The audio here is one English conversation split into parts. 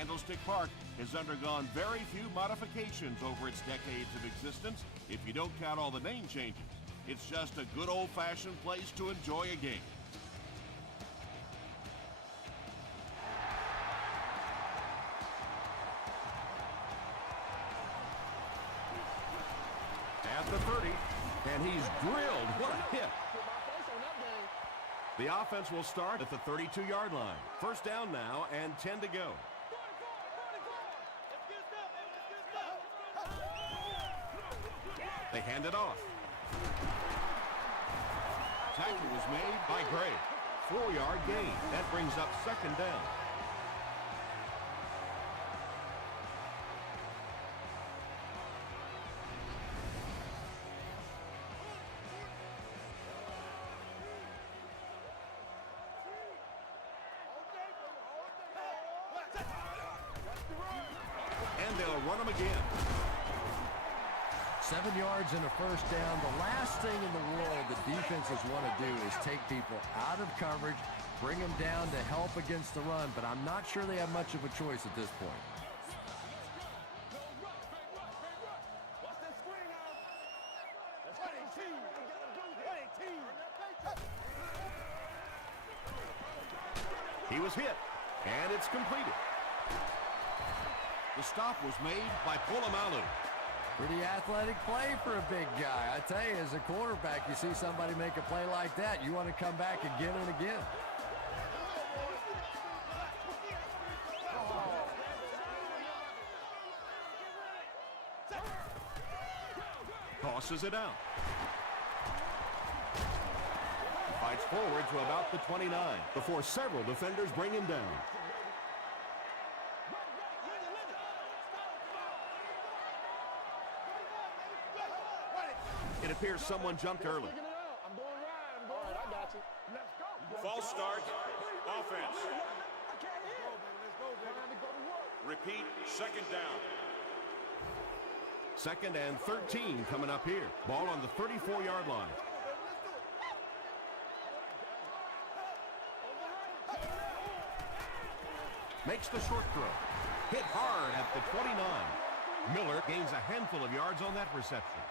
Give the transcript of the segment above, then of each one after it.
Candlestick Park has undergone very few modifications over its decades of existence, if you don't count all the name changes. It's just a good old-fashioned place to enjoy a game. At the 30, and he's drilled. What a hit. The offense will start at the 32-yard line. First down now and 10 to go. They hand it off. Tackle was made by Gray. 4-yard gain. That brings up second down. And they'll run them again. 7 yards and a first down. The last thing in the world that defenses want to do is take people out of coverage, bring them down to help against the run, but I'm not sure they have much of a choice at this point. He was hit, and it's completed. The stop was made by Polamalu. Pretty athletic play for a big guy. I tell you, as a quarterback, you see somebody make a play like that, you want to come back again and again. Tosses it out. Fights forward to about the 29 before several defenders bring him down. It appears someone jumped early. False start, offense. Repeat, second down. Second and 13 coming up here. Ball on the 34-yard line. Makes the short throw. Hit hard at the 29. Miller gains a handful of yards on that reception.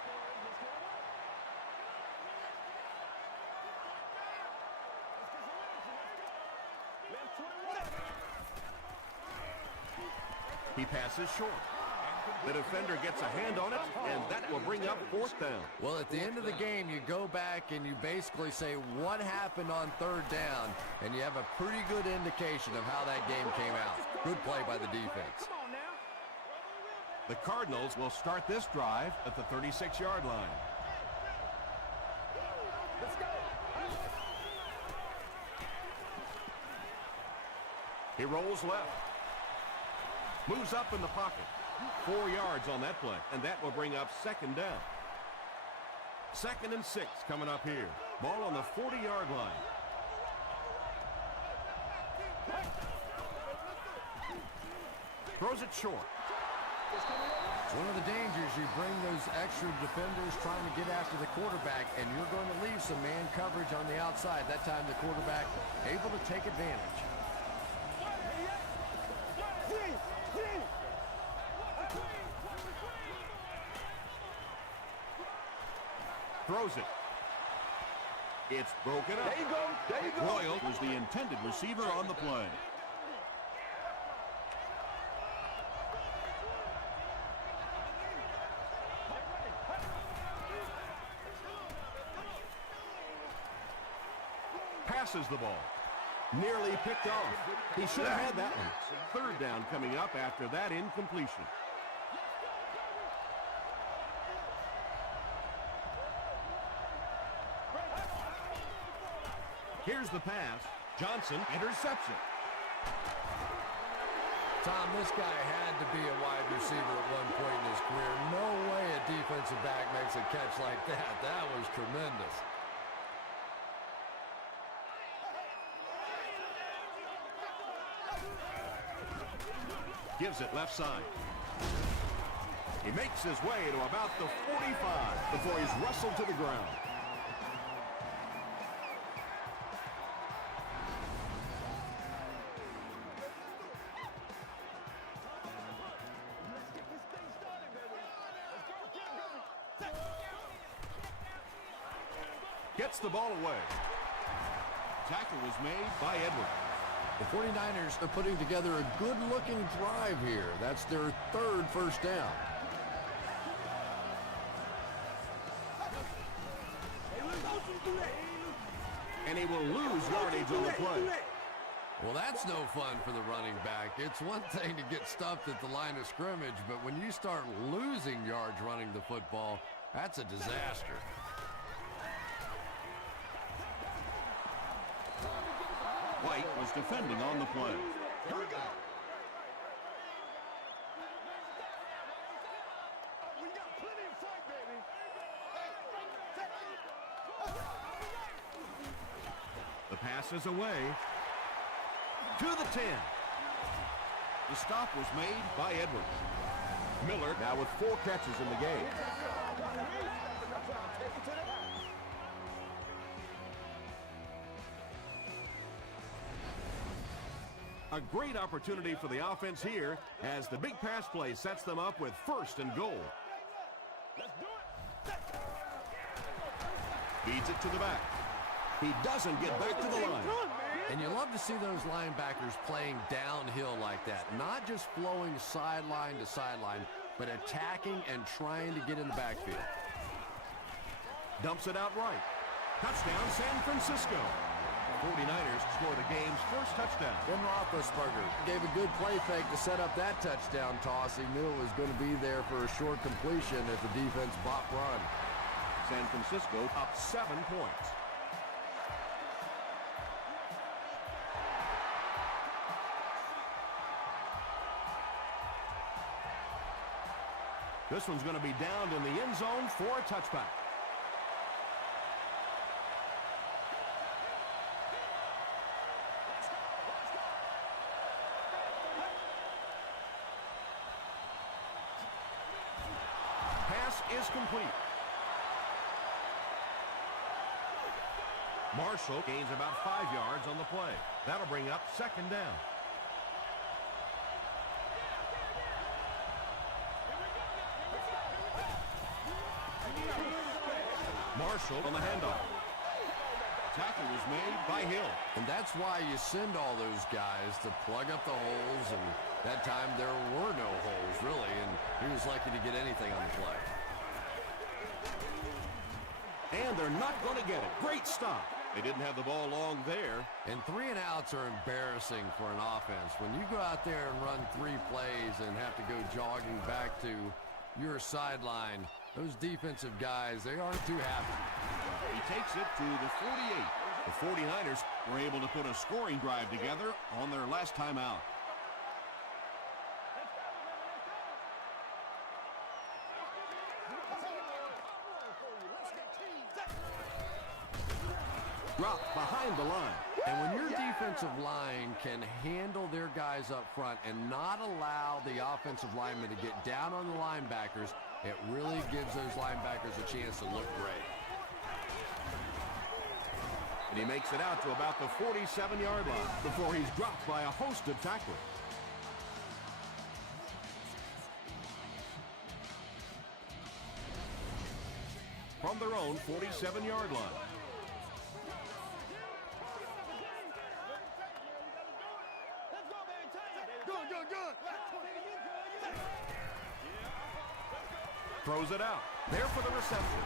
He passes short. The defender gets a hand on it, and that will bring up fourth down. Well, at the end of the game, you go back and you basically say what happened on third down, and you have a pretty good indication of how that game came out. Good play by the defense. The Cardinals will start this drive at the 36-yard line. He rolls left. Moves up in the pocket. 4 yards on that play, and that will bring up second down. Second and 6 coming up here. Ball on the 40-yard line. Throws it short. One of the dangers, you bring those extra defenders trying to get after the quarterback, and you're going to leave some man coverage on the outside. That time the quarterback able to take advantage. Throws it. It's broken up. There you go. There you go. Royal was the intended receiver on the play. Passes the ball. Nearly picked off. He should have had that one. Third down coming up after that incompletion. Here's the pass. Johnson, interception. Tom, this guy had to be a wide receiver at one point in his career. No way a defensive back makes a catch like that. That was tremendous. Gives it left side. He makes his way to about the 45 before he's wrestled to the ground. Gets the ball away. Tackle was made by Edwards. The 49ers are putting together a good-looking drive here. That's their third first down. And he will lose yardage on the play. Well, that's no fun for the running back. It's one thing to get stuffed at the line of scrimmage, but when you start losing yards running the football, that's a disaster. White was defending on the play. Here we go. We got plenty of fight, baby. The pass is away. To the 10. The stop was made by Edwards. Miller now with 4 catches in the game. A great opportunity for the offense here as the big pass play sets them up with 1st and goal. Let's do it. Feeds it to the back. He doesn't get back to the line. And you love to see those linebackers playing downhill like that. Not just flowing sideline to sideline, but attacking and trying to get in the backfield. Dumps it out right. Touchdown, San Francisco. 49ers score the game's first touchdown. Ben Roethlisberger gave a good play fake to set up that touchdown toss. He knew it was going to be there for a short completion as the defense bop run. San Francisco up 7 points. This one's going to be downed in the end zone for a touchback. Pass is complete. Marshall gains about 5 yards on the play. That'll bring up 2nd down. Marshall on the handoff. Tackle was made by Hill. And that's why you send all those guys to plug up the holes, and that time there were no holes, really, and he was lucky to get anything on the play. And they're not going to get it. Great stop. They didn't have the ball long there. And 3 and outs are embarrassing for an offense. When you go out there and run 3 plays and have to go jogging back to your sideline, those defensive guys, they aren't too happy. He takes it to the 48. The 49ers were able to put a scoring drive together on their last time out. Drop behind the line. And when your defensive line can handle their guys up front and not allow the offensive linemen to get down on the linebackers, it really gives those linebackers a chance to look great. And he makes it out to about the 47-yard line before he's dropped by a host of tacklers. From their own 47-yard line. Throws it out. There for the reception.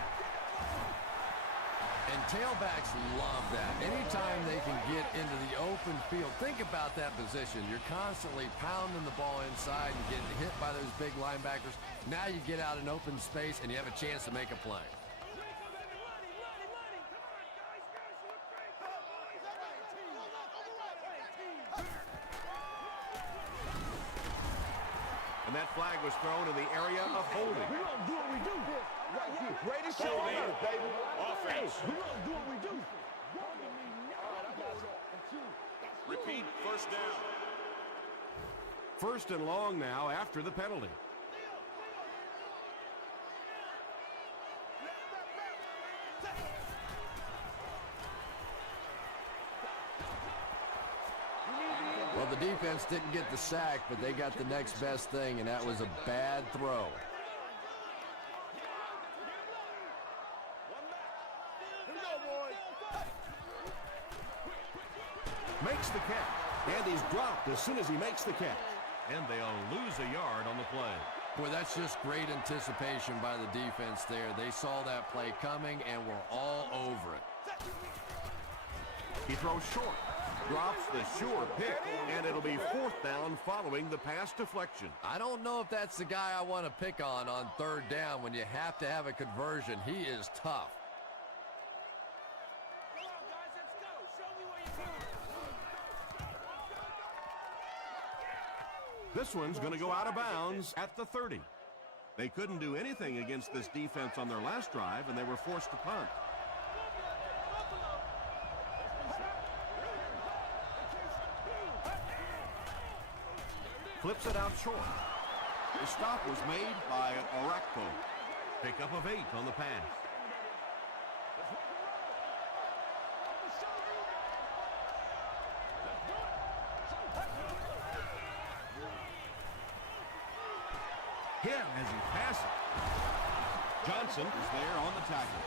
And tailbacks love that. Anytime they can get into the open field, think about that position. You're constantly pounding the ball inside and getting hit by those big linebackers. Now you get out in open space and you have a chance to make a play. And that flag was thrown in the area of holding. We're going to do what we do. Right here. Greatest show ever, baby. Offense. We're going to do what we do. Repeat, 1st down. 1st and long now after the penalty. Well, the defense didn't get the sack, but they got the next best thing, and that was a bad throw. Makes the catch. And he's dropped as soon as he makes the catch. And they'll lose a yard on the play. Boy, that's just great anticipation by the defense there. They saw that play coming and were all over it. He throws short. Drops the sure pick, and it'll be 4th down following the pass deflection. I don't know if that's the guy I want to pick on 3rd down when you have to have a conversion. He is tough. Come on, guys, let's go. Show me where you're going. This one's going to go out of bounds at the 30. They couldn't do anything against this defense on their last drive, and they were forced to punt. Flips it out short. The stop was made by Orakpo. Pickup of 8 on the pass. Hit as he passes. Johnson is there on the tackle.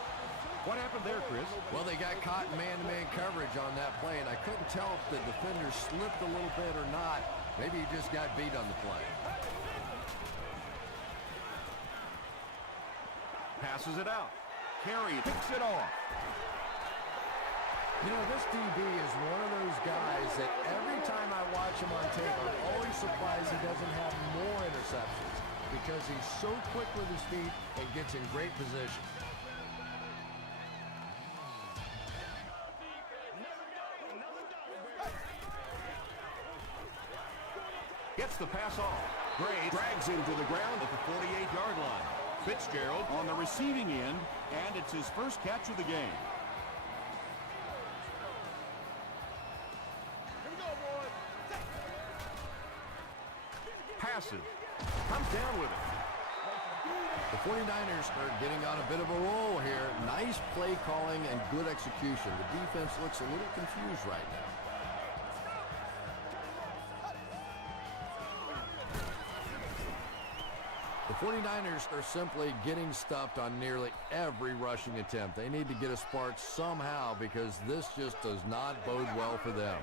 What happened there, Chris? Well, they got caught in man-to-man coverage on that play, and I couldn't tell if the defender slipped a little bit or not. Maybe he just got beat on the play. Passes it out. Carey picks it off. You know, this DB is one of those guys that every time I watch him on tape, I'm always surprised he doesn't have more interceptions because he's so quick with his feet and gets in great position. Gets the pass off. Gray drags him to the ground at the 48-yard line. Fitzgerald on the receiving end, and it's his first catch of the game. Here we go, boys. Passes. Comes down with it. The 49ers are getting on a bit of a roll here. Nice play calling and good execution. The defense looks a little confused right now. The 49ers are simply getting stuffed on nearly every rushing attempt. They need to get a spark somehow because this just does not bode well for them.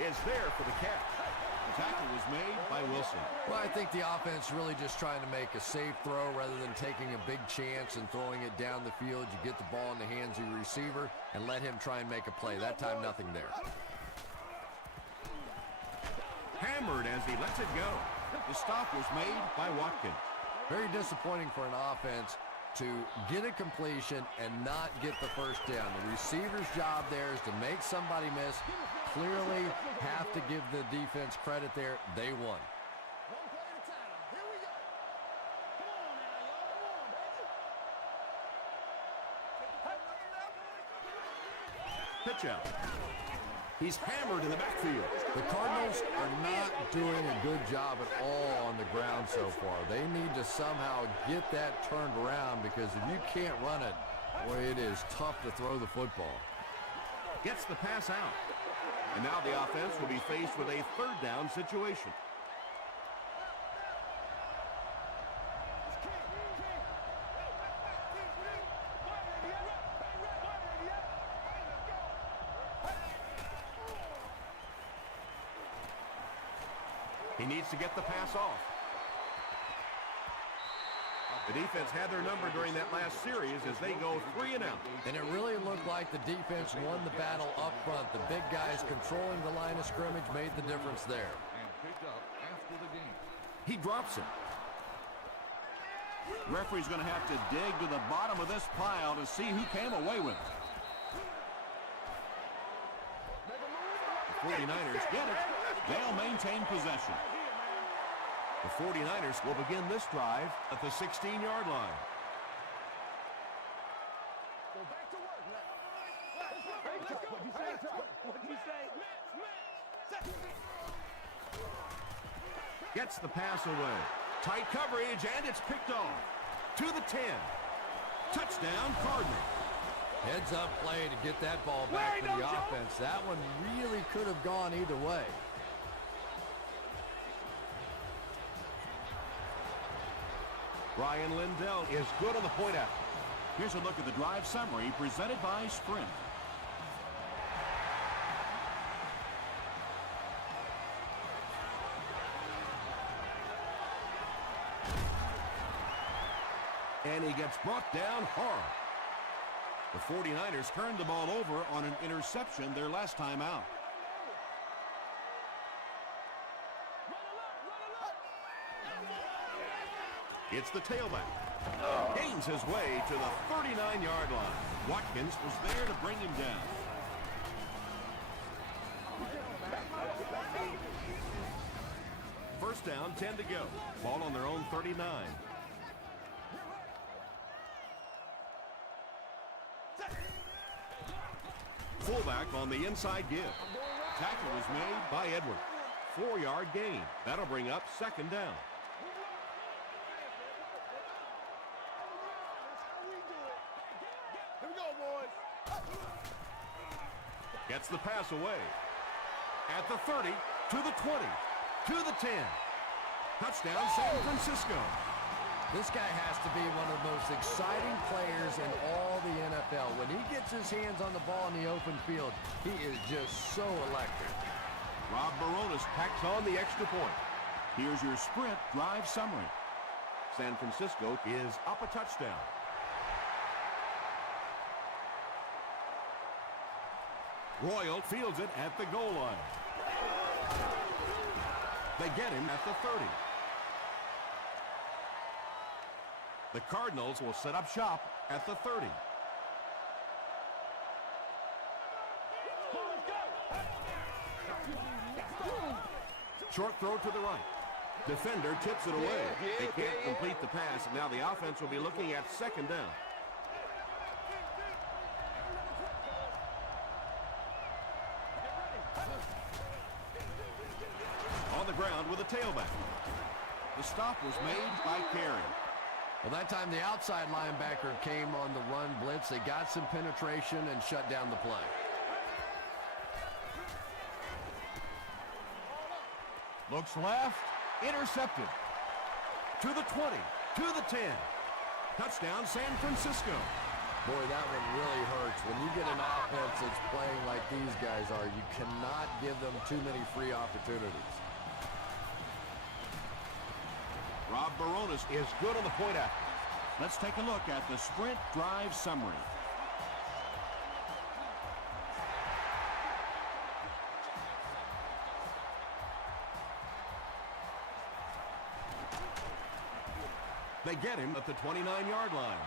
Is there for the catch. The tackle was made by Wilson. Well, I think the offense really just trying to make a safe throw rather than taking a big chance and throwing it down the field. You get the ball in the hands of your receiver and let him try and make a play. That time, nothing there. Hammered as he lets it go. The stop was made by Watkins. Very disappointing for an offense to get a completion and not get the first down. The receiver's job there is to make somebody miss. Clearly have to give the defense credit there. They won. One play at a time. Here we go. Come on now, y'all. Come on, baby. Pitch out. He's hammered in the backfield. The Cardinals are not doing a good job at all on the ground so far. They need to somehow get that turned around because if you can't run it, boy, it is tough to throw the football. Gets the pass out. And now the offense will be faced with a 3rd down situation. He needs to get the pass off. The defense had their number during that last series as they go 3 and out. And it really looked like the defense won the battle up front. The big guys controlling the line of scrimmage made the difference there. And picked up after the game. He drops it. The referee's going to have to dig to the bottom of this pile to see who came away with it. The 49ers get it. They'll maintain possession. The 49ers will begin this drive at the 16-yard line. Go back to work now. What'd you say? What'd you say? Gets the pass away. Tight coverage, and it's picked off. To the 10. Touchdown, Cardinals. Heads up play to get that ball back to the offense. That one really could have gone either way. Ryan Lindell is good on the point out. Here's a look at the drive summary presented by Sprint. And he gets brought down hard. The 49ers turned the ball over on an interception their last time out. It's the tailback. Gains his way to the 39-yard line. Watkins was there to bring him down. First down, 10 to go. Ball on their own 39. Fullback on the inside give. Tackle was made by Edwards. 4-yard gain. That'll bring up second down. Here we go, boys. Gets the pass away. At the 30, to the 20, to the 10. Touchdown, San Francisco. This guy has to be one of the most exciting players in all the NFL. When he gets his hands on the ball in the open field, he is just so electric. Rob Baronis tacks on the extra point. Here's your Sprint drive summary. San Francisco is up a touchdown. Royal fields it at the goal line. They get him at the 30. The Cardinals will set up shop at the 30. Short throw to the right. Defender tips it away. They can't complete the pass. Now the offense will be looking at second down. On the ground with a tailback. The stop was made by Carey. Well, that time the outside linebacker came on the run blitz. They got some penetration and shut down the play. Looks left, intercepted. To the 20, to the 10. Touchdown, San Francisco. Boy, that one really hurts. When you get an offense that's playing like these guys are, you cannot give them too many free opportunities. Rob Baronis is good on the point after. Let's take a look at the Sprint drive summary. They get him at the 29-yard line.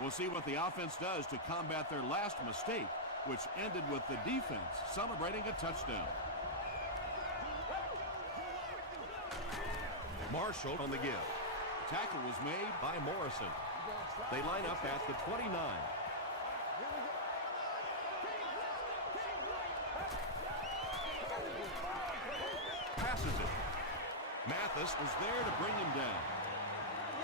We'll see what the offense does to combat their last mistake, which ended with the defense celebrating a touchdown. Marshall on the give. Tackle was made by Morrison. They line up at the 29. Passes it. Mathis was there to bring him down.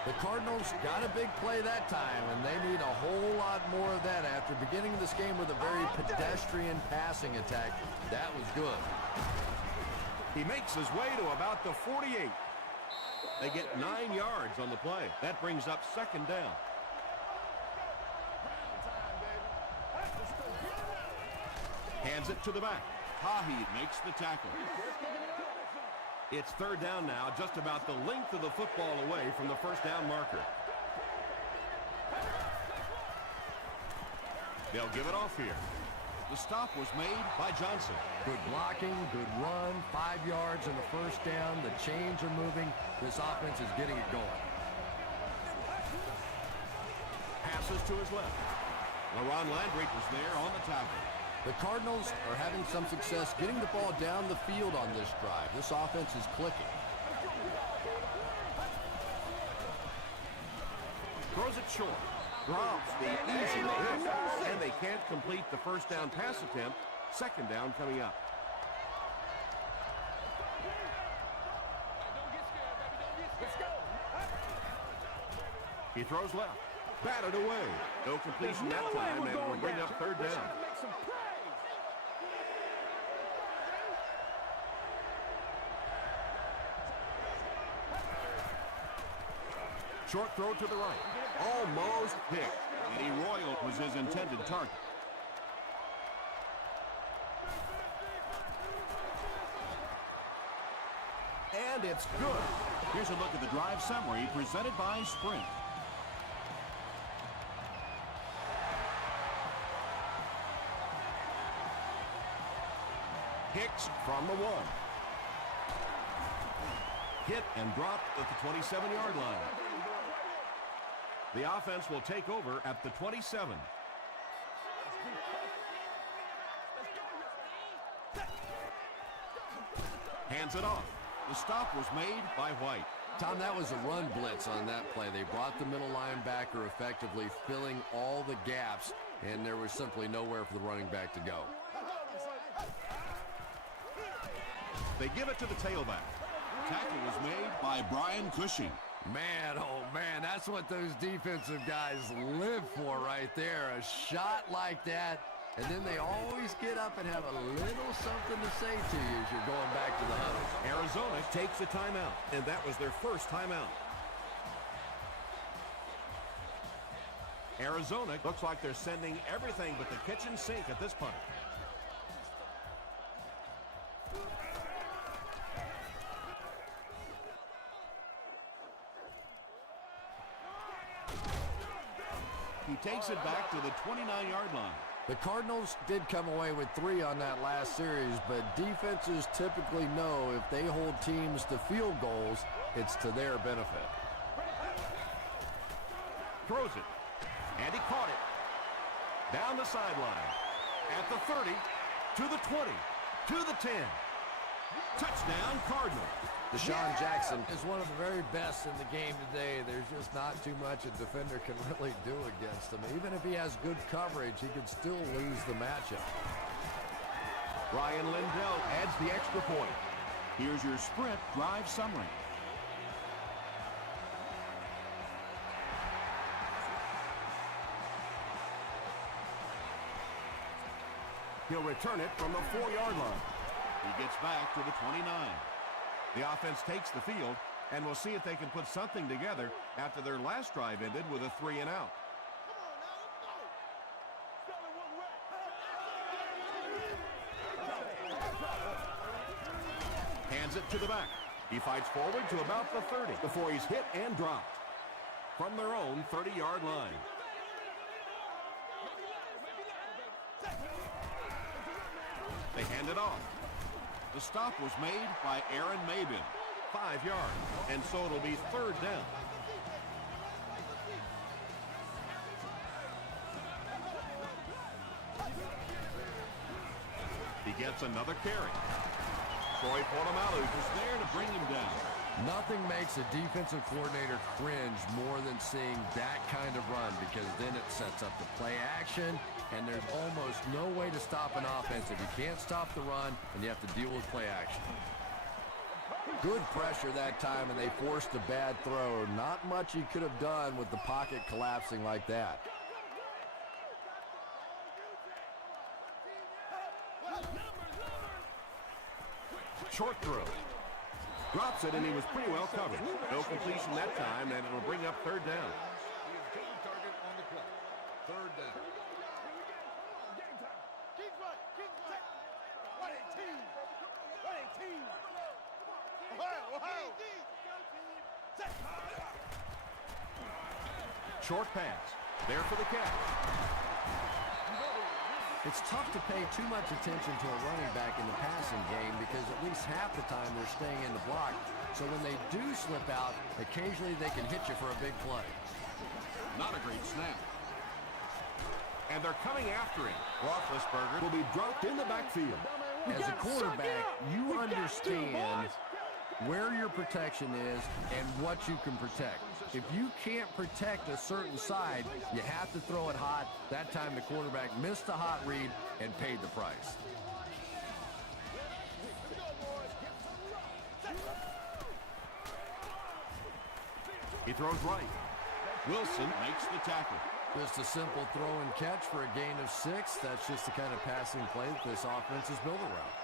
The Cardinals got a big play that time, and they need a whole lot more of that after beginning this game with a very pedestrian passing attack. That was good. He makes his way to about the 48. They get 9 yards on the play. That brings up second down. Hands it to the back. Hahi makes the tackle. It's third down now, just about the length of the football away from the first down marker. They'll give it off here. The stop was made by Johnson. Good blocking, good run, 5 yards on the first down. The chains are moving. This offense is getting it going. Passes to his left. LaRon Landry was there on the tackle. The Cardinals are having some success getting the ball down the field on this drive. This offense is clicking. Throws it short. Drops the easy hit. And they can't complete the first down pass attempt. Second down coming up. He throws left. Batted away. No completion that time, and will bring up third down. Short throw to the right. Almost picked. Eddie Royal was his intended target. And it's good. Here's a look at the drive summary presented by Sprint. Hicks from the 1. Hit and dropped at the 27-yard line. The offense will take over at the 27. Hands it off. The stop was made by White. Tom, that was a run blitz on that play. They brought the middle linebacker effectively filling all the gaps, and there was simply nowhere for the running back to go. They give it to the tailback. Tackle was made by Brian Cushing. Man, oh man, that's what those defensive guys live for right there. A shot like that, and then they always get up and have a little something to say to you as you're going back to the huddle. Arizona takes a timeout, and that was their first timeout. Arizona looks like they're sending everything but the kitchen sink at this point. He takes it back to the 29-yard line. The Cardinals did come away with 3 on that last series, but defenses typically know if they hold teams to field goals, it's to their benefit. Throws it, and he caught it. Down the sideline, at the 30, to the 20, to the 10. Touchdown, Cardinals. Deshaun Jackson is one of the very best in the game today. There's just not too much a defender can really do against him. Even if he has good coverage, he can still lose the matchup. Ryan Lindell adds the extra point. Here's your Sprint drive summary. He'll return it from the 4-yard line. He gets back to the 29. The offense takes the field, and we'll see if they can put something together after their last drive ended with a 3-and-out. Hands it to the back. He fights forward to about the 30 before he's hit and dropped from their own 30-yard line. They hand it off. The stop was made by Aaron Mabin, 5 yards, and so it'll be 3rd down. He gets another carry. Troy Polamalu is there to bring him down. Nothing makes a defensive coordinator cringe more than seeing that kind of run, because then it sets up the play action, and there's almost no way to stop an offense if you can't stop the run and you have to deal with play action. Good pressure that time, and they forced a bad throw. Not much he could have done with the pocket collapsing like that. Short throw. Drops it, and he was pretty well covered. No completion that time, and it'll bring up 3rd down. Target on the play. 3rd down. Short pass. There for the catch. It's tough to pay too much attention to a running back in the passing game because at least half the time they're staying in the block. So when they do slip out, occasionally they can hit you for a big play. Not a great snap. And they're coming after him. Roethlisberger will be dropped in the backfield. As a quarterback, you understand where your protection is and what you can protect. If you can't protect a certain side, you have to throw it hot. That time the quarterback missed the hot read and paid the price. He throws right. Wilson makes the tackle. Just a simple throw and catch for a gain of 6. That's just the kind of passing play that this offense is built around.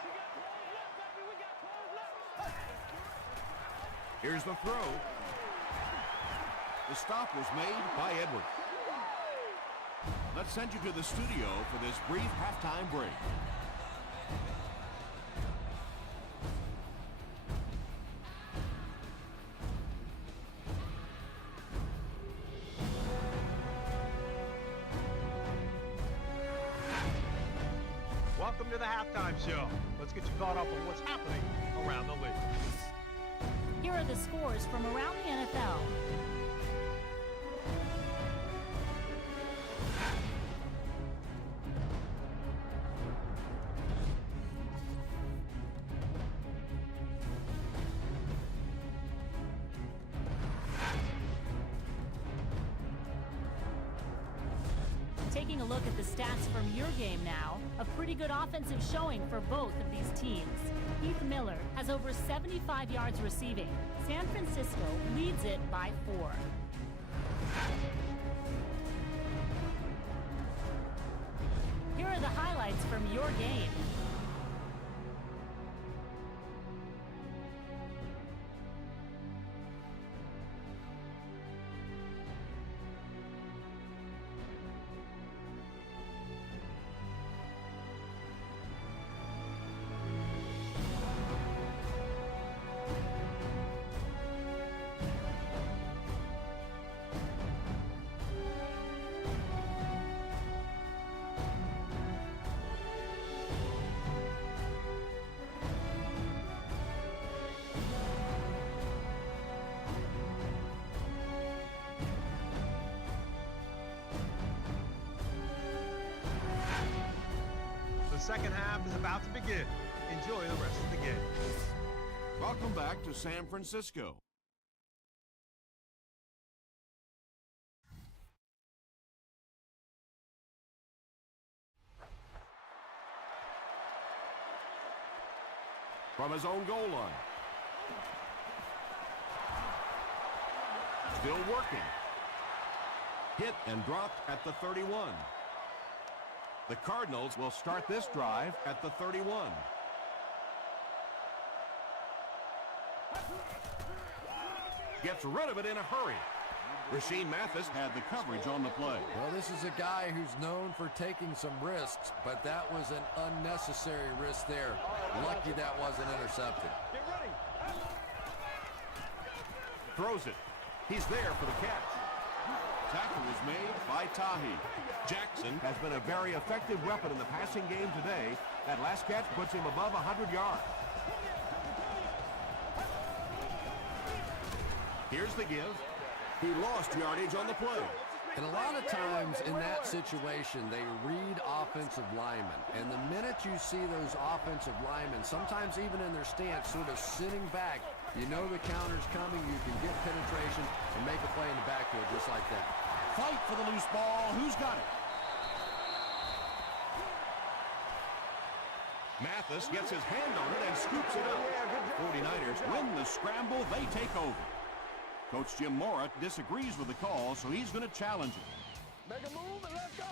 Here's the throw. The stop was made by Edwards. Let's send you to the studio for this brief halftime break. Welcome to the halftime show. Let's get you caught up on what's happening around the league. Here are the scores from around the NFL. Taking a look at the stats from your game now, a pretty good offensive showing for both of these teams. Heath Miller has over 75 yards receiving. San Francisco leads it by 4. Here are the highlights from your game. The second half is about to begin. Enjoy the rest of the game. Welcome back to San Francisco. From his own goal line. Still working. Hit and dropped at the 31. The Cardinals will start this drive at the 31. Gets rid of it in a hurry. Rasheed Mathis had the coverage on the play. Well, this is a guy who's known for taking some risks, but that was an unnecessary risk there. Lucky that wasn't intercepted. Get ready. Throws it. He's there for the catch. Tackle was made by Tahi. Jackson has been a very effective weapon in the passing game today. That last catch puts him above 100 yards. Here's the give. He lost yardage on the play. And a lot of times in that situation, they read offensive linemen. And the minute you see those offensive linemen, sometimes even in their stance, sort of sitting back, you know the counter's coming, you can get penetration and make a play in the backfield just like that. Fight for the loose ball. Who's got it? Mathis gets his hand on it and scoops it up. 49ers win the scramble. They take over. Coach Jim Mora disagrees with the call, so he's going to challenge it. Make a move and let's go.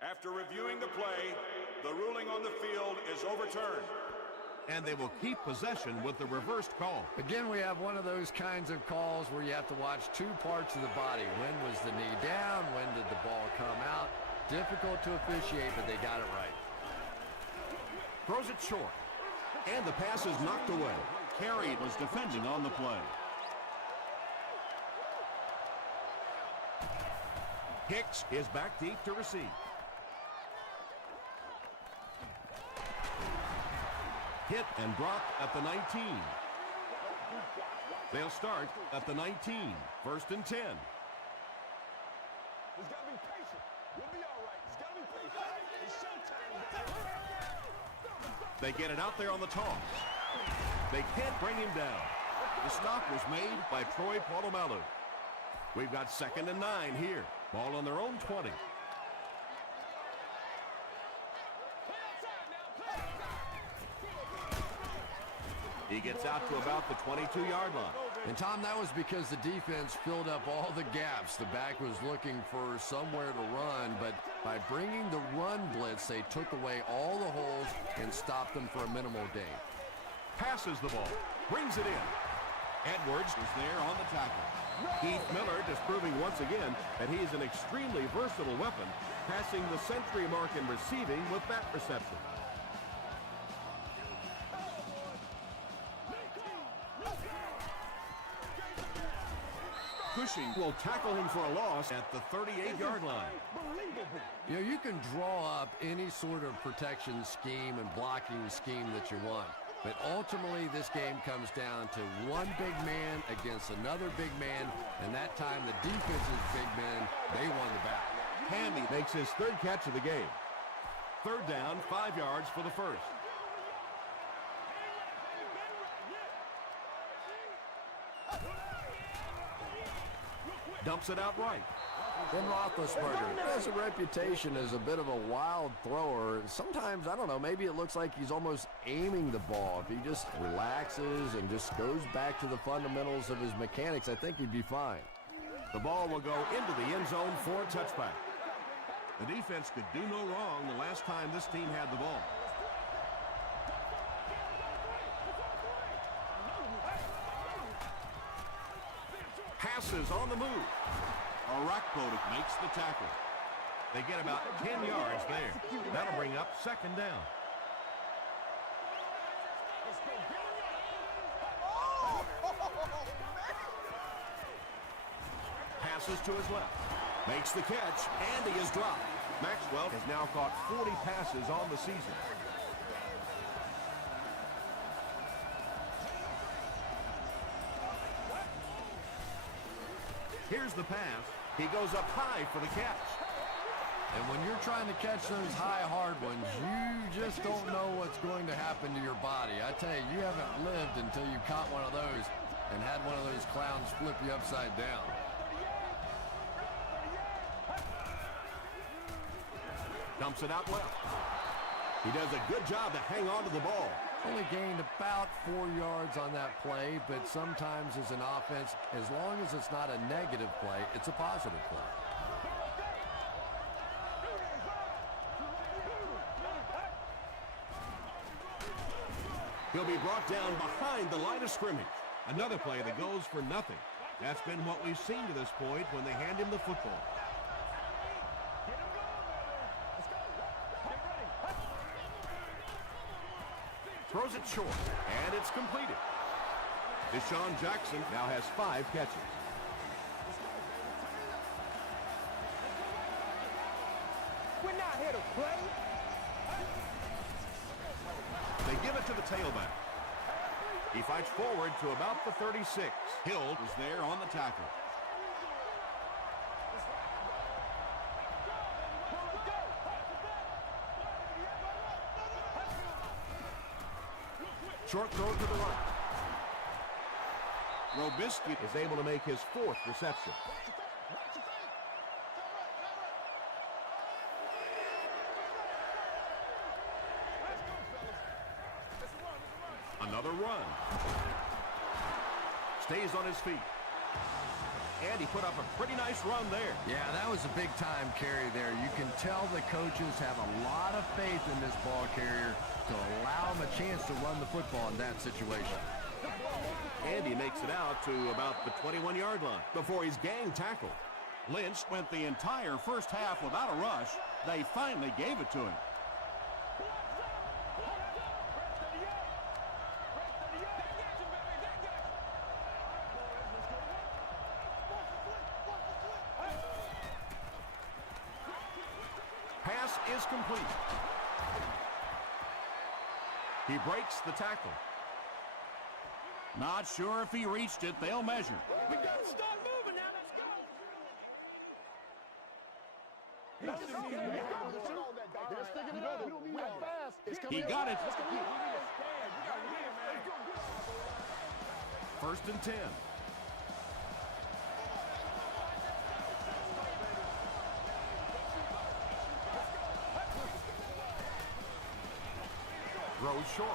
After reviewing the play, the ruling on the field is overturned. And they will keep possession with the reversed call. Again, we have one of those kinds of calls where you have to watch two parts of the body. When was the knee down? When did the ball come out? Difficult to officiate, but they got it right. Throws it short. And the pass is knocked away. Carey was defending on the play. Hicks is back deep to receive. Hit and dropped at the 19. They'll start at the 19. 1st and 10. Just gotta be patient. We'll be all right. Just gotta be patient. It's showtime. They get it out there on the toss. They can't bring him down. The stop was made by Troy Polamalu. We've got 2nd and 9 here. Ball on their own 20. He gets out to about the 22-yard line. And, Tom, that was because the defense filled up all the gaps. The back was looking for somewhere to run, but by bringing the run blitz, they took away all the holes and stopped them for a minimal gain. Passes the ball, brings it in. Edwards is there on the tackle. Heath Miller just proving once again that he is an extremely versatile weapon, passing the century mark in receiving with that reception. Cushing will tackle him for a loss at the 38-yard line. You know, you can draw up any sort of protection scheme and blocking scheme that you want. But ultimately, this game comes down to one big man against another big man, and that time the defense's big men, they won the battle. Hammy makes his third catch of the game. Third down, 5 yards for the first. Dumps it out right. Ben Roethlisberger has a reputation as a bit of a wild thrower. Sometimes, I don't know, maybe it looks like he's almost aiming the ball. If he just relaxes and just goes back to the fundamentals of his mechanics, I think he'd be fine. The ball will go into the end zone for a touchback. The defense could do no wrong the last time this team had the ball. Passes on the move. Arakpo makes the tackle. They get about 10 yards there. That'll bring up second down. Passes to his left. Makes the catch, and he is dropped. Maxwell has now caught 40 passes on the season. Here's the pass. He goes up high for the catch. And when you're trying to catch those high, hard ones, you just don't know what's going to happen to your body. I tell you, you haven't lived until you caught one of those and had one of those clowns flip you upside down. Dumps it out left. He does a good job to hang on to the ball. Only gained about 4 yards on that play, but sometimes as an offense, as long as it's not a negative play, it's a positive play. He'll be brought down behind the line of scrimmage. Another play that goes for nothing. That's been what we've seen to this point when they hand him the football. Throws it short, and it's completed. Deshaun Jackson now has 5 catches. We're not here to play. They give it to the tailback. He fights forward to about the 36. Hill is there on the tackle. Short throw to the right. Robisky is able to make his 4th reception. Another run. Stays on his feet. And he put up a pretty nice run there. Yeah, that was a big-time carry there. You can tell the coaches have a lot of faith in this ball carrier to allow him a chance to run the football in that situation. And he makes it out to about the 21-yard line before he's gang tackled. Lynch went the entire first half without a rush. They finally gave it to him. Pass is complete. He breaks the tackle. Not sure if he reached it. They'll measure. We got to start moving now. Let's go. He got it. First and 10. Throws short.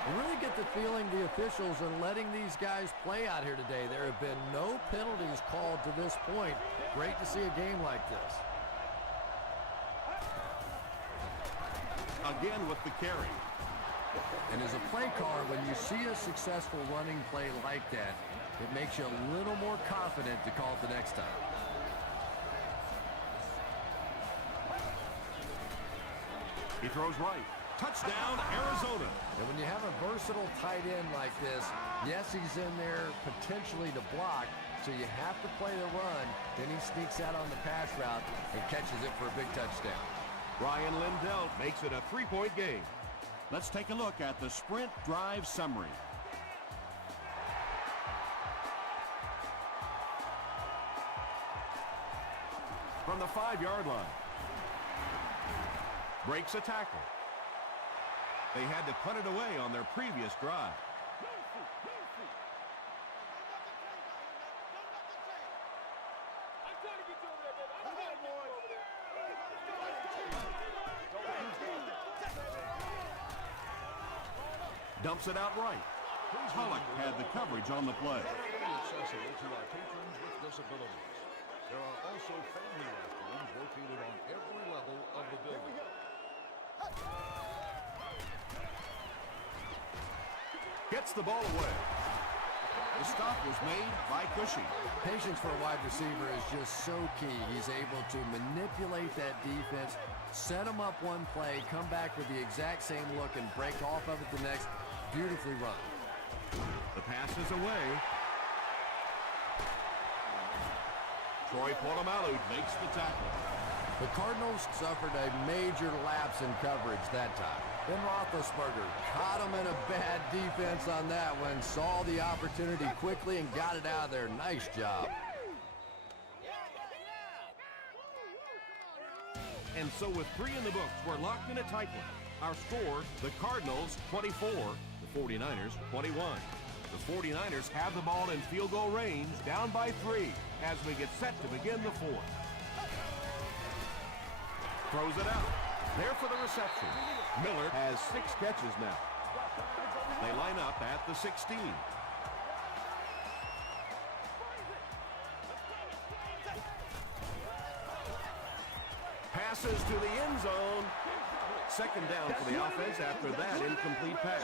I really get the feeling the officials are letting these guys play out here today. There have been no penalties called to this point. Great to see a game like this. Again with the carry. And as a play caller, when you see a successful running play like that, it makes you a little more confident to call it the next time. He throws right. Touchdown, Arizona. And when you have a versatile tight end like this, yes, he's in there potentially to block, so you have to play the run. Then he sneaks out on the pass route and catches it for a big touchdown. Ryan Lindell makes it a 3-point game. Let's take a look at the sprint drive summary. From the 5-yard line. Breaks a tackle. They had to punt it away on their previous drive. Dumps it out right. Pollock had the coverage on the play. Accessible to our patrons with disabilities. There are also family restrooms located on every level of the building. Gets the ball away. The stop was made by Cushing. Patience for a wide receiver is just so key. He's able to manipulate that defense, set them up one play, come back with the exact same look, and break off of it the next. Beautifully run. The pass is away. Troy Polamalu makes the tackle. The Cardinals suffered a major lapse in coverage that time. Then Roethlisberger caught him in a bad defense on that one, saw the opportunity quickly and got it out of there. Nice job. And so with 3 in the books, we're locked in a tight one. Our score, the Cardinals 24, the 49ers 21. The 49ers have the ball in field goal range, down by 3 as we get set to begin the 4th. Throws it out. There for the reception. Miller has 6 catches now. They line up at the 16. Passes to the end zone. Second down for the offense after that incomplete pass.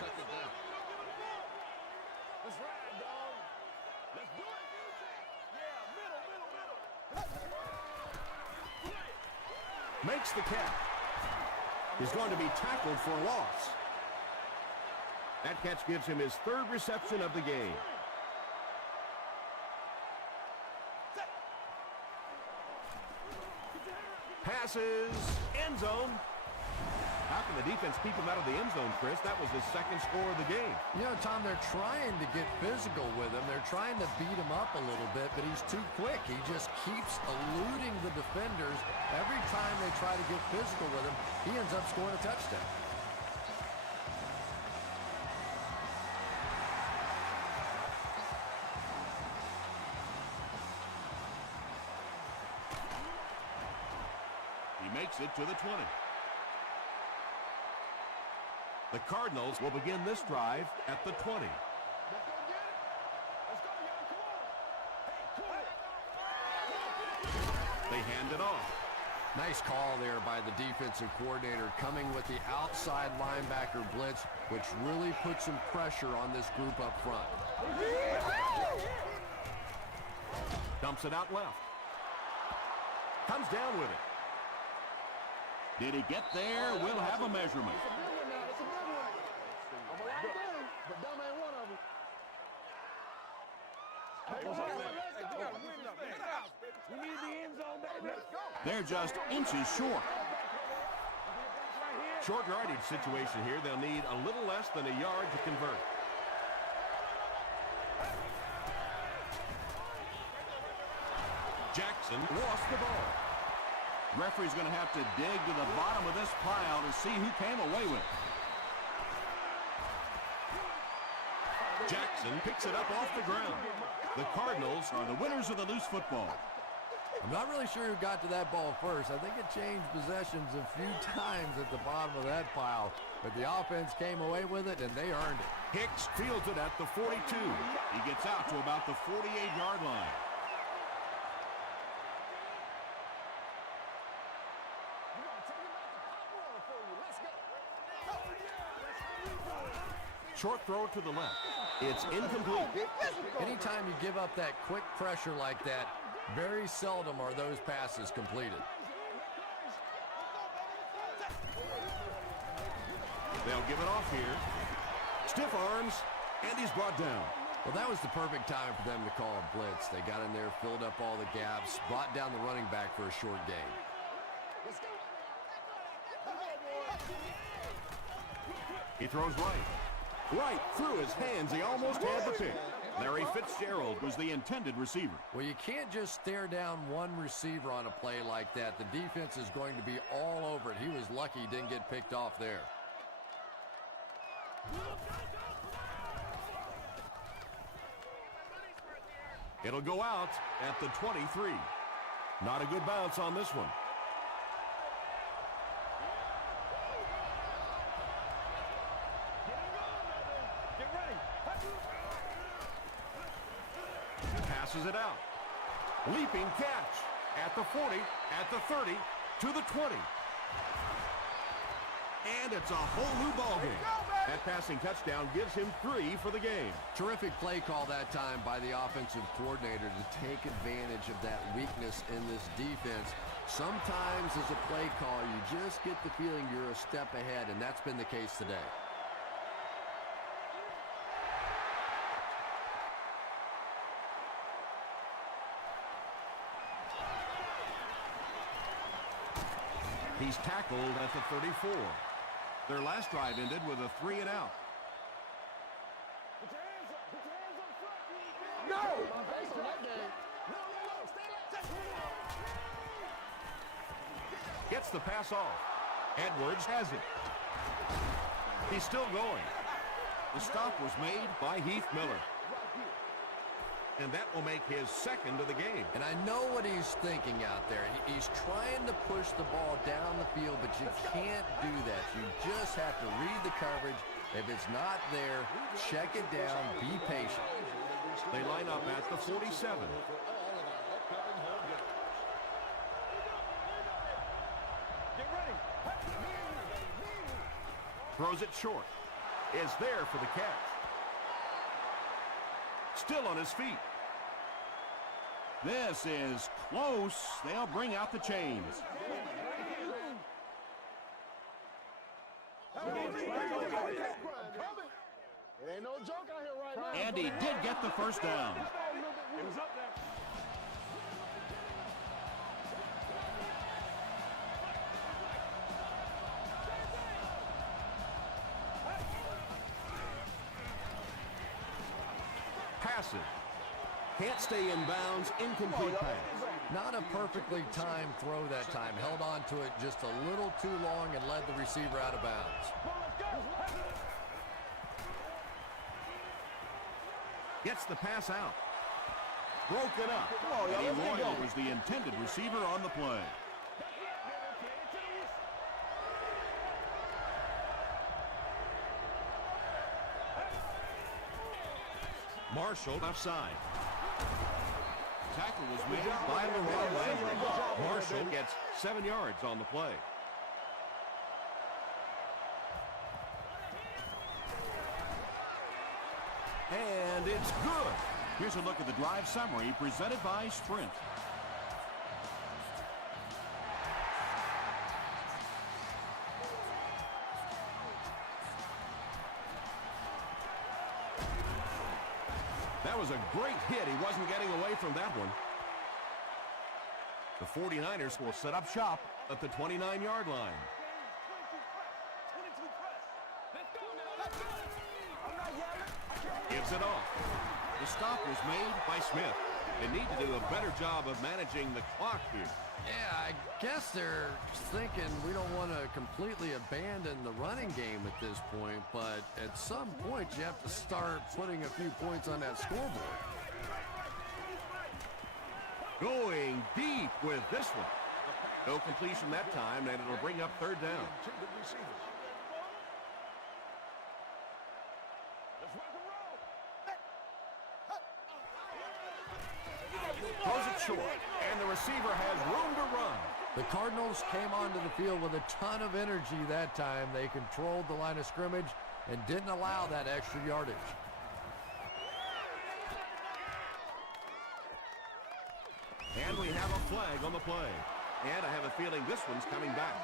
Makes the catch. He's going to be tackled for a loss. That catch gives him his 3rd reception of the game. Passes, end zone. How can the defense keep him out of the end zone, Chris? That was his 2nd score of the game. You know, Tom, they're trying to get physical with him. They're trying to beat him up a little bit, but he's too quick. He just keeps eluding the defenders. Every time they try to get physical with him, he ends up scoring a touchdown. He makes it to the 20. The Cardinals will begin this drive at the 20. They hand it off. Nice call there by the defensive coordinator, coming with the outside linebacker blitz, which really puts some pressure on this group up front. Dumps it out left. Comes down with it. Did he get there? We'll have a measurement. They're just inches short. Short yardage situation here. They'll need a little less than a yard to convert. Jackson lost the ball. Referee's going to have to dig to the bottom of this pile to see who came away with it. Jackson picks it up off the ground. The Cardinals are the winners of the loose football. I'm not really sure who got to that ball first. I think it changed possessions a few times at the bottom of that pile. But the offense came away with it, and they earned it. Hicks fields it at the 42. He gets out to about the 48-yard line. Short throw to the left. It's incomplete. Anytime you give up that quick pressure like that, very seldom are those passes completed. They'll give it off here. Stiff arms, and he's brought down. Well, that was the perfect time for them to call a blitz. They got in there, filled up all the gaps, brought down the running back for a short gain. He throws right. Right through his hands. He almost had the pick. Larry Fitzgerald was the intended receiver. Well, you can't just stare down one receiver on a play like that. The defense is going to be all over it. He was lucky he didn't get picked off there. It'll go out at the 23. Not a good bounce on this one. Passes it out. Leaping catch at the 40, at the 30, to the 20. And it's a whole new ballgame. That passing touchdown gives him 3 for the game. Terrific play call that time by the offensive coordinator to take advantage of that weakness in this defense. Sometimes as a play call, you just get the feeling you're a step ahead, and that's been the case today. He's tackled at the 34. Their last drive ended with a 3 and out. Put your hands up. Put your hands up front. No! My face on that game. No. Stay like. Gets the pass off. Edwards has it. He's still going. The stop was made by Heath Miller. And that will make his second of the game. And I know what he's thinking out there. He's trying to push the ball down the field, but you can't do that. You just have to read the coverage. If it's not there, check it down, be patient. They line up at the 47. Get ready. Throws it short. Is there for the catch. Still on his feet. This is close. They'll bring out the chains. It ain't no joke out here right now. And he did get the first down. It was up there. Passive. Can't stay in bounds. Incomplete pass. Not a perfectly timed throw that time. Held on to it just a little too long and led the receiver out of bounds. Gets the pass out. Broken up. Eddie Royal was the intended receiver on the play. Marshall offside. Tackle was made by LeRon Landry. Marshall gets 7 yards on the play. And it's good. Here's a look at the drive summary presented by Sprint. That was a great hit. He wasn't getting away from that one. The 49ers will set up shop at the 29-yard line. Gives it off. The stop was made by Smith. They need to do a better job of managing the clock here. Yeah, I guess they're thinking we don't want to completely abandon the running game at this point, but at some point you have to start putting a few points on that scoreboard. Going deep with this one. No completion that time, and it'll bring up third down. Intended receivers. Throws it short, and the receiver has room to run. The Cardinals came onto the field with a ton of energy that time. They controlled the line of scrimmage and didn't allow that extra yardage. And we have a flag on the play. And I have a feeling this one's coming back.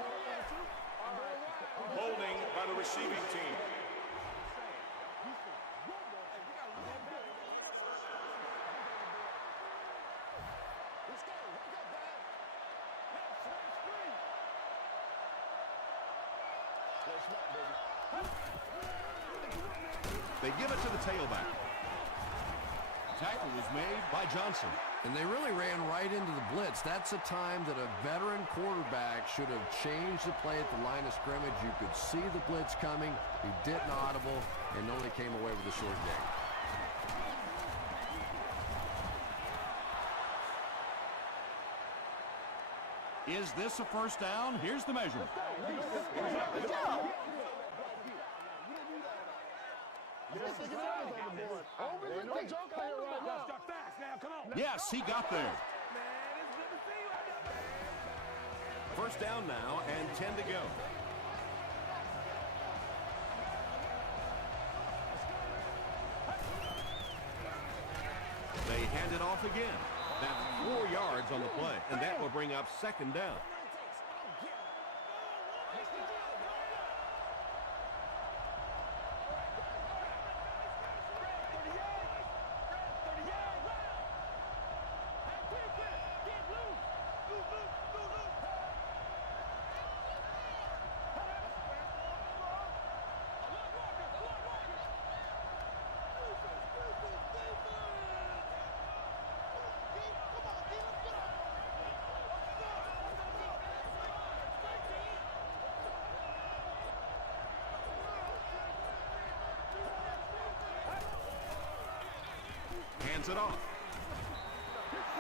Holding by the receiving team. They give it to the tailback. Tackle was made by Johnson. And they really ran right into the blitz. That's a time that a veteran quarterback should have changed the play at the line of scrimmage. You could see the blitz coming. He didn't audible and only came away with a short gain. Is this a first down? Here's the measurement. Yes, he got there. First down now and 10 to go. They hand it off again. That's 4 yards on the play, and that will bring up second down. Hands it off.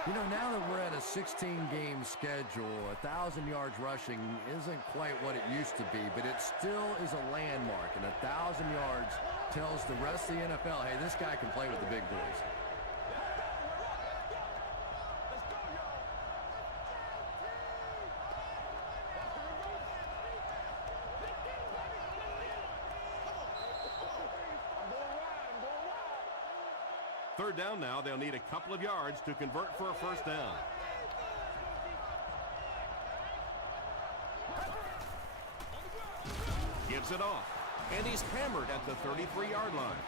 You know, now that we're at a 16-game schedule, 1,000 yards rushing isn't quite what it used to be, but it still is a landmark, and 1,000 yards tells the rest of the NFL, hey, this guy can play with the big boys. Third down now. They'll need a couple of yards to convert for a first down. Gives it off. And he's hammered at the 33-yard line.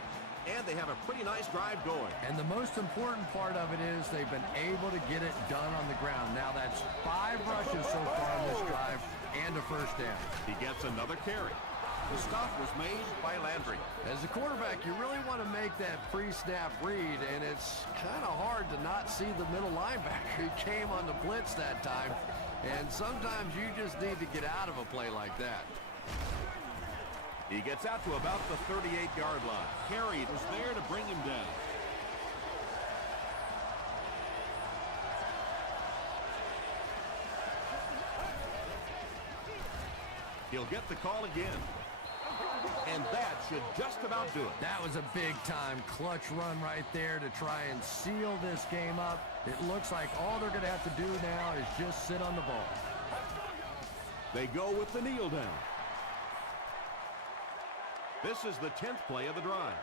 And they have a pretty nice drive going. And the most important part of it is they've been able to get it done on the ground. Now that's 5 rushes so far on this drive and a first down. He gets another carry. The stop was made by Landry. As a quarterback, you really want to make that pre-snap read, and it's kind of hard to not see the middle linebacker. He came on the blitz that time, and sometimes you just need to get out of a play like that. He gets out to about the 38-yard line. Carey was there to bring him down. He'll get the call again. And that should just about do it. That was a big-time clutch run right there to try and seal this game up. It looks like all they're going to have to do now is just sit on the ball. They go with the kneel down. This is the 10th play of the drive.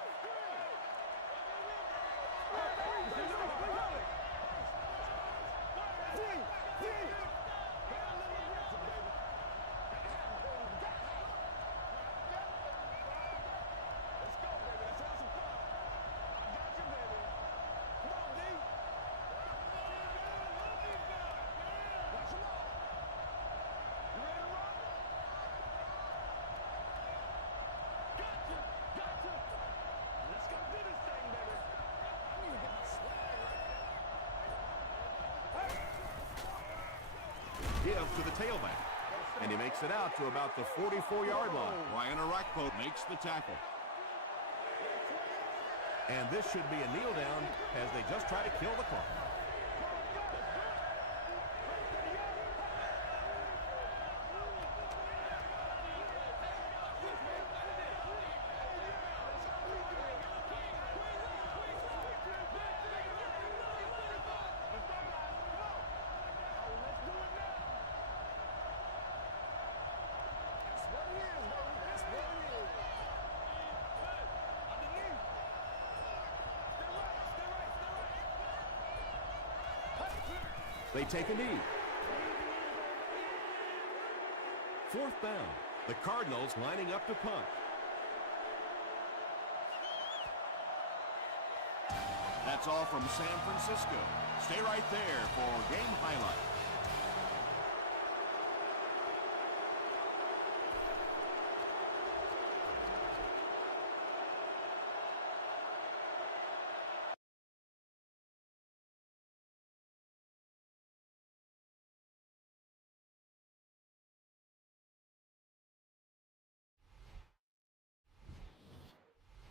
Give to the tailback. And he makes it out to about the 44-yard line. Ryan Arakpo makes the tackle. And this should be a kneel down as they just try to kill the clock. They take a knee. Fourth down. The Cardinals lining up to punt. That's all from San Francisco. Stay right there for game highlights.